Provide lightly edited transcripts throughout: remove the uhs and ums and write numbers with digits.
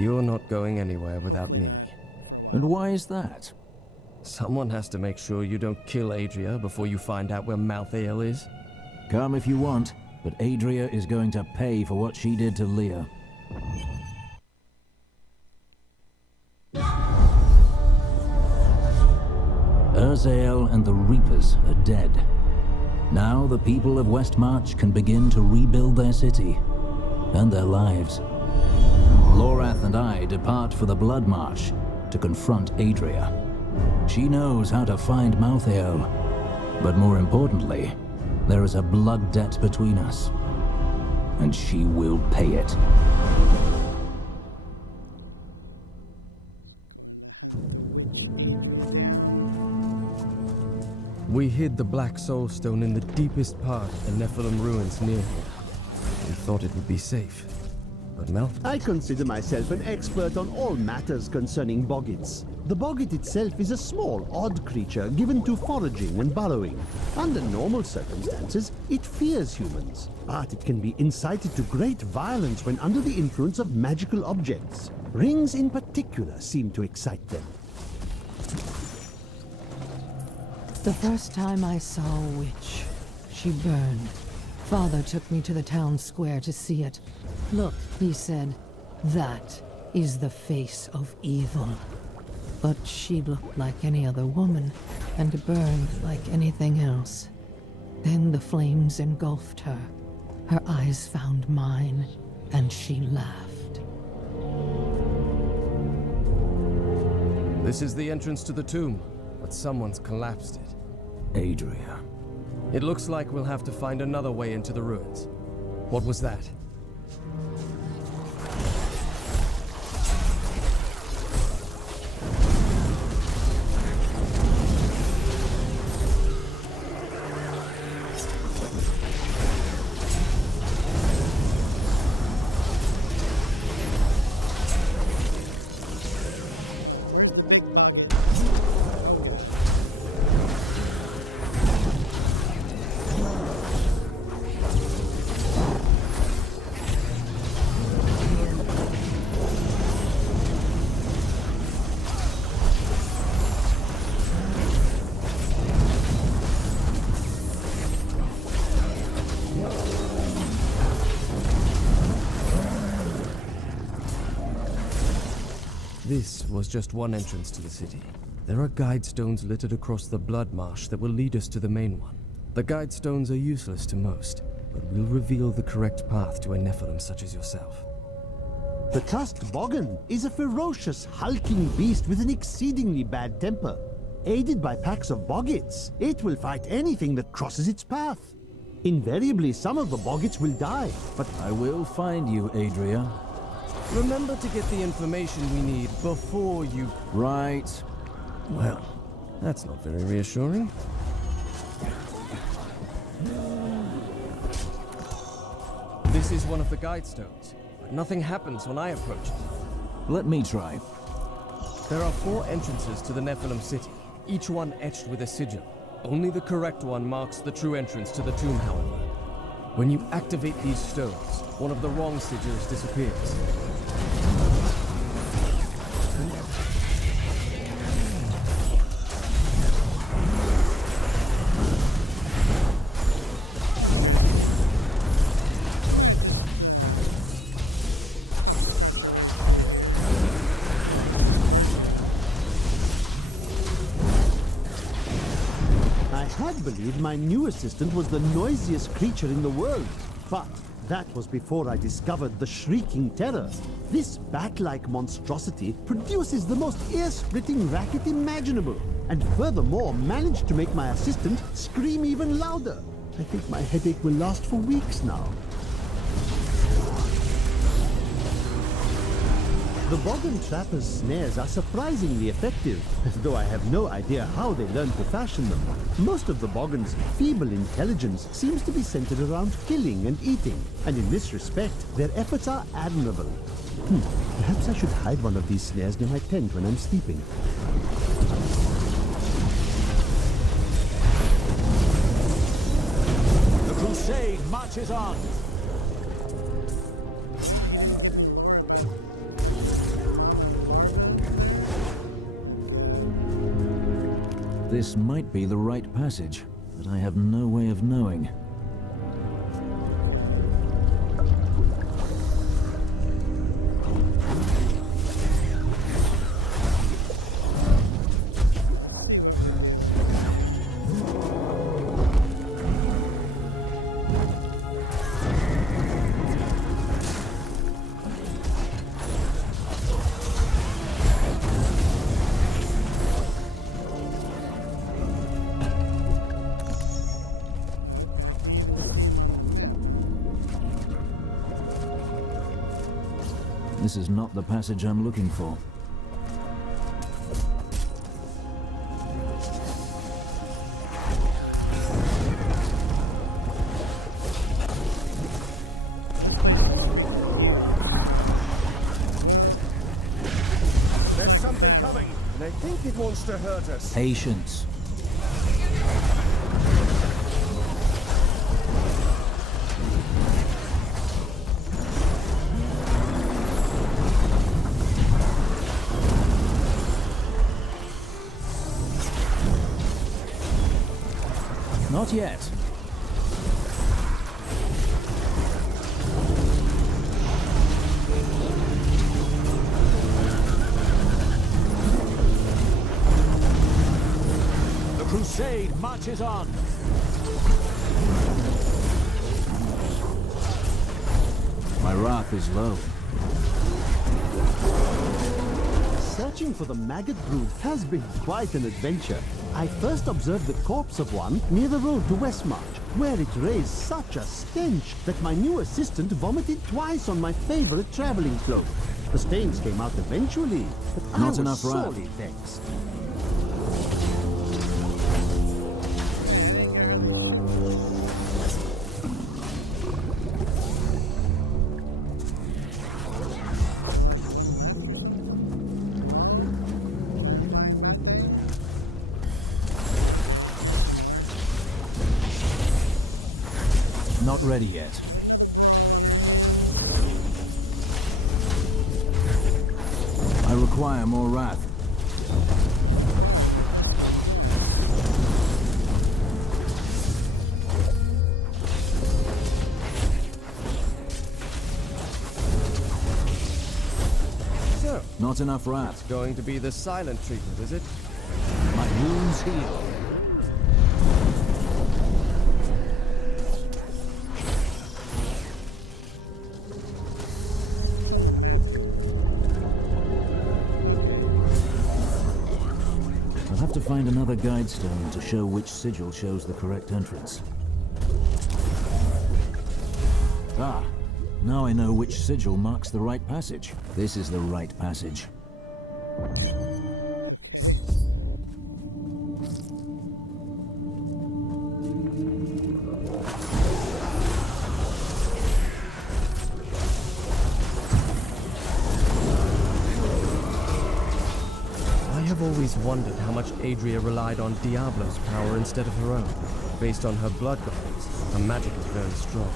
You're not going anywhere without me. And why is that? Someone has to make sure you don't kill Adria before you find out where Malthael is. Come if you want, but Adria is going to pay for what she did to Leah. Urzael and the Reapers are dead. Now the people of Westmarch can begin to rebuild their city and their lives. Lorath and I depart for the Blood Marsh to confront Adria. She knows how to find Malthael, but more importantly, there is a blood debt between us, and she will pay it. We hid the Black Soul Stone in the deepest part of the Nephilim ruins near here. We thought it would be safe. But I consider myself an expert on all matters concerning boggits. The boggit itself is a small, odd creature given to foraging and burrowing. Under normal circumstances, it fears humans, but it can be incited to great violence when under the influence of magical objects. Rings in particular seem to excite them. The first time I saw a witch, she burned. Father took me to the town square to see it. Look, he said, that is the face of evil. But she looked like any other woman, and burned like anything else. Then the flames engulfed her. Her eyes found mine, and she laughed. This is the entrance to the tomb, but someone's collapsed it. Adria. It looks like we'll have to find another way into the ruins. What was that? This was just one entrance to the city. There are guide stones littered across the Blood Marsh that will lead us to the main one. The guide stones are useless to most, but will reveal the correct path to a Nephilim such as yourself. The cursed Boggan is a ferocious, hulking beast with an exceedingly bad temper. Aided by packs of boggits, it will fight anything that crosses its path. Invariably, some of the boggits will die, but I will find you, Adria. Remember to get the information we need before you... Right. Well, that's not very reassuring. This is one of the guide stones, but nothing happens when I approach it. Let me try. There are 4 entrances to the Nephilim city, each one etched with a sigil. Only the correct one marks the true entrance to the tomb, however. When you activate these stones, one of the wrong sigils disappears. I had believed my new assistant was the noisiest creature in the world, but that was before I discovered the Shrieking Terror. This bat-like monstrosity produces the most ear-splitting racket imaginable, and furthermore managed to make my assistant scream even louder. I think my headache will last for weeks now. The Boggan Trapper's snares are surprisingly effective, though I have no idea how they learned to fashion them. Most of the Boggan's feeble intelligence seems to be centered around killing and eating, and in this respect, their efforts are admirable. Perhaps I should hide one of these snares near my tent when I'm sleeping. The crusade marches on. This might be the right passage, but I have no way of knowing. This is not the passage I'm looking for. There's something coming, and I think it wants to hurt us. Patience. Not yet. The crusade marches on. My wrath is low. Searching for the maggot brood has been quite an adventure. I first observed the corpse of one near the road to Westmarch, where it raised such a stench that my new assistant vomited twice on my favorite traveling cloak. The stains came out eventually, but I Not was enough wrath. sorely vexed. Not ready yet. I require more wrath. So, Not enough wrath. going to be the silent treatment, is it? My wounds heal. I'll have to find another guide stone to show which sigil shows the correct entrance. Ah, now I know which sigil marks the right passage. This is the right passage. I have always wondered how much Adria relied on Diablo's power instead of her own. Based on her blood goblins, her magic is very strong.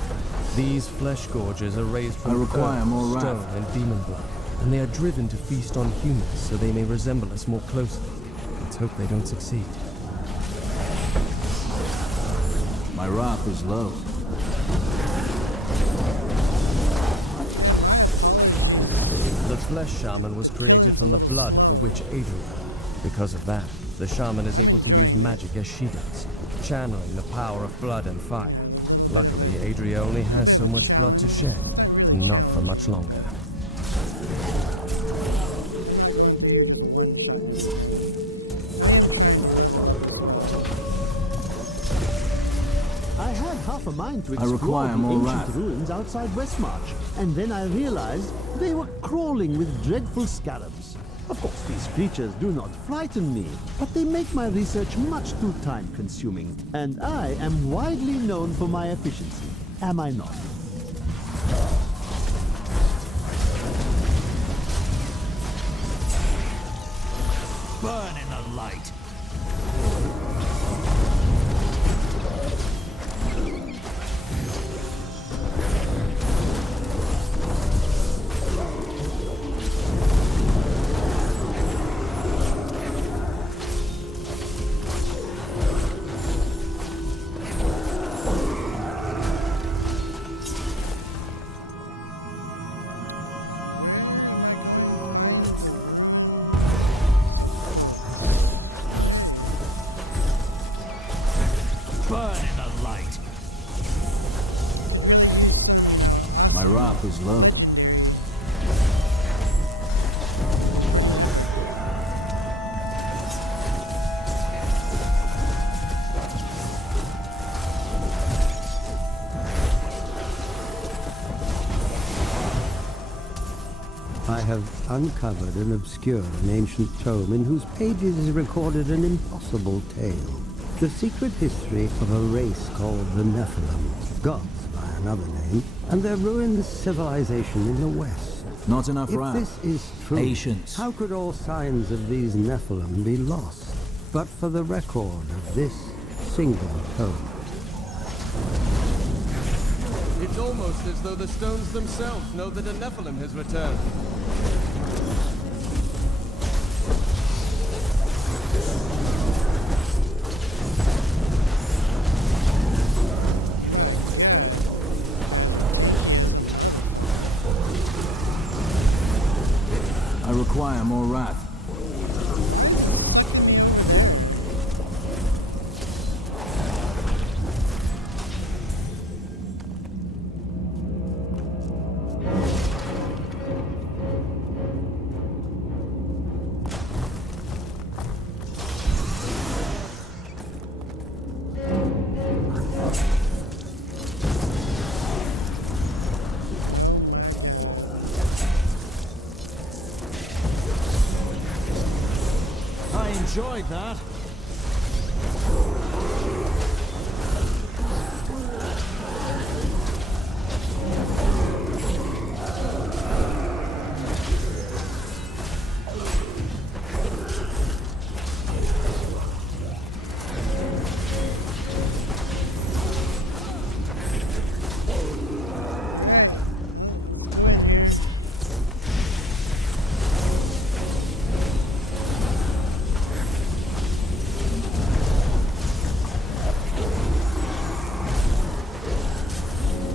These flesh gorges are raised from I require earth, more wrath. stone, and demon blood, and they are driven to feast on humans so they may resemble us more closely. Let's hope they don't succeed. My wrath is low. The flesh shaman was created from the blood of the witch Adria. Because of that, the shaman is able to use magic as she does, channeling the power of blood and fire. Luckily, Adria only has so much blood to shed, and not for much longer. I had half a mind to I explore require the more ancient wrath. ruins outside Westmarch, and then I realized they were crawling with dreadful scarabs. Of course, these creatures do not frighten me, but they make my research much too time-consuming, and I am widely known for my efficiency. Am I not? Burn in the light. wrath is low. I have uncovered and obscured an ancient tome in whose pages is recorded an impossible tale. The secret history of a race called the Nephilim, gods by another name, and their ruined civilization in the West. Not enough If wrath. this is true, Patience. how could all signs of these Nephilim be lost, but for the record of this single tome? It's almost as though the stones themselves know that a Nephilim has returned. I require more wrath. I enjoyed that.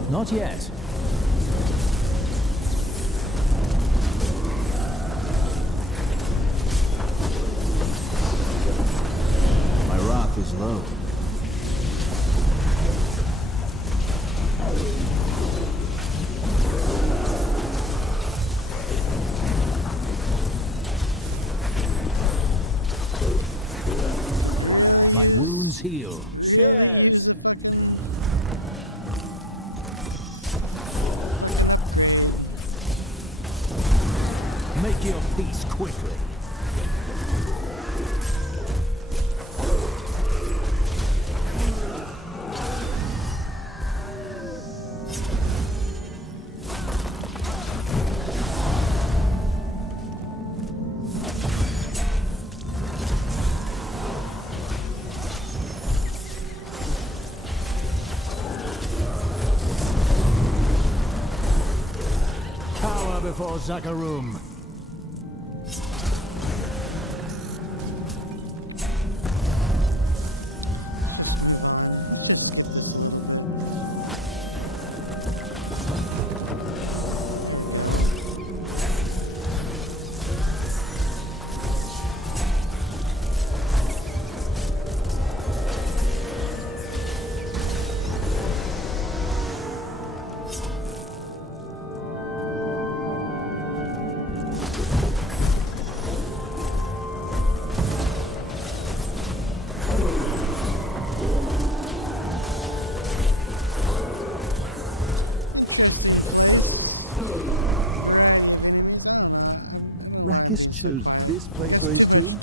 Not yet. My wrath is low. My wounds heal. Cheers! Make your peace quickly. Cower before Zakarum. Rakis chose this place for his tomb?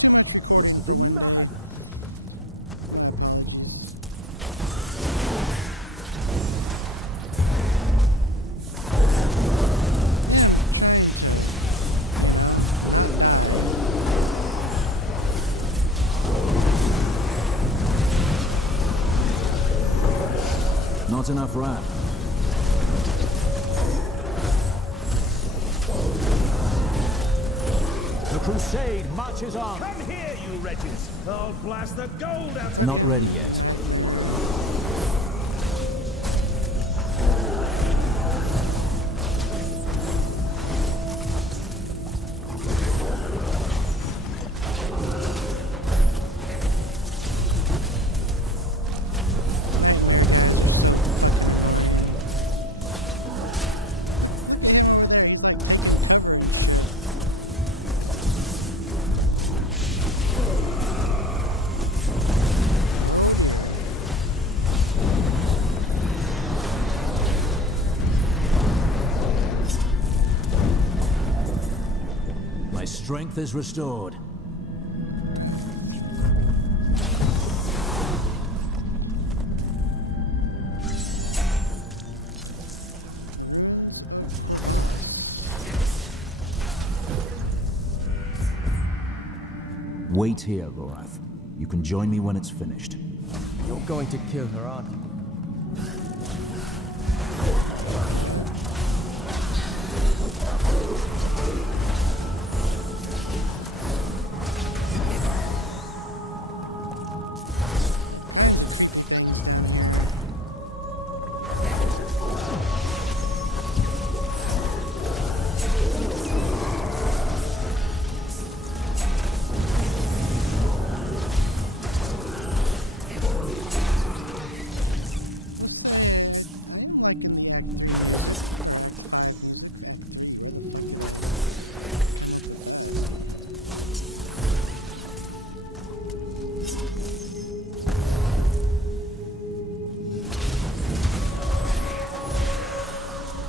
Must have been mad. Not enough wrath. The crusade marches on. Come here, you wretches! I'll blast the gold out of Not you! ready yet. strength is restored. Wait here, Lorath. You can join me when it's finished. You're going to kill her, aren't you?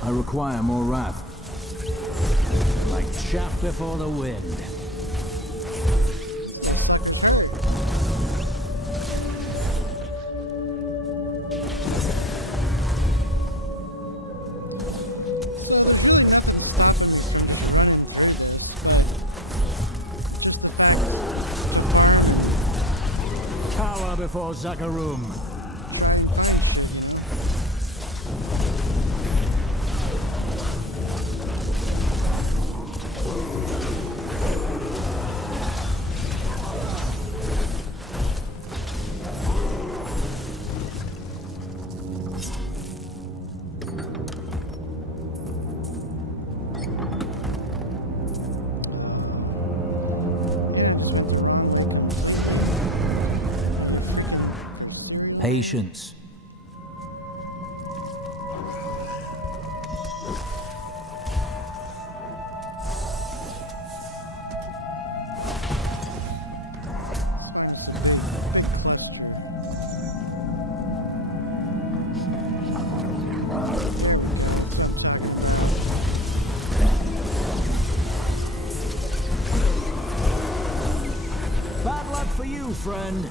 I require more wrath. Like chaff before the wind. Cower before Zakarum. Patience. Bad luck for you, friend.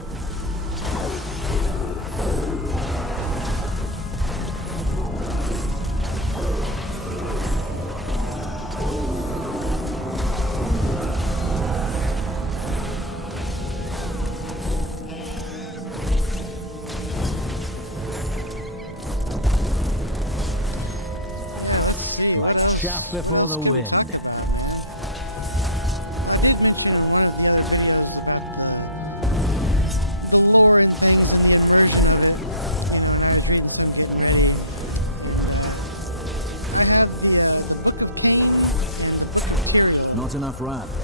Like chaff before the wind. Not enough wrath.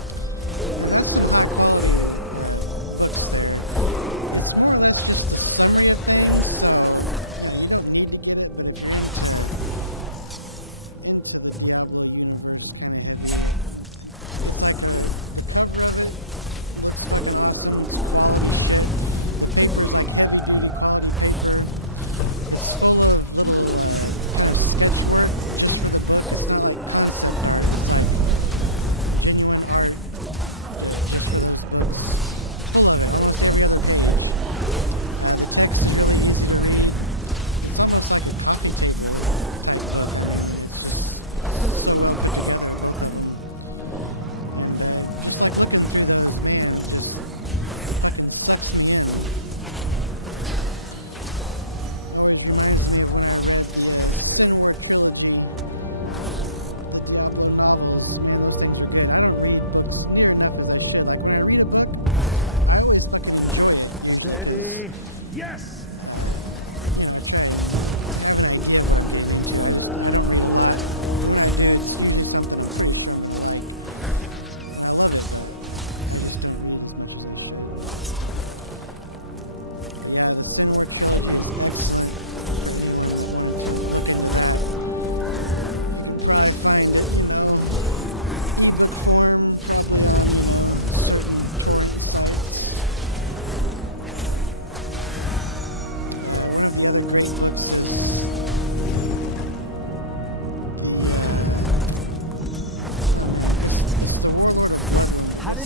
Steady. Yes!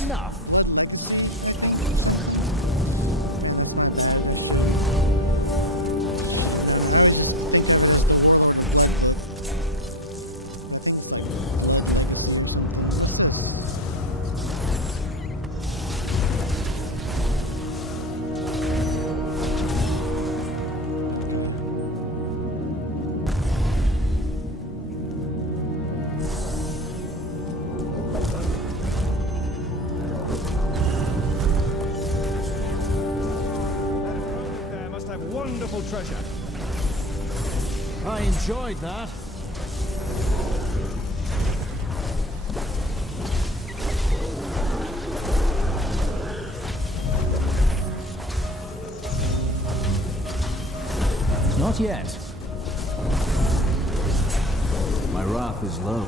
enough. There must have wonderful treasure. I enjoyed that. Not yet. My wrath is low.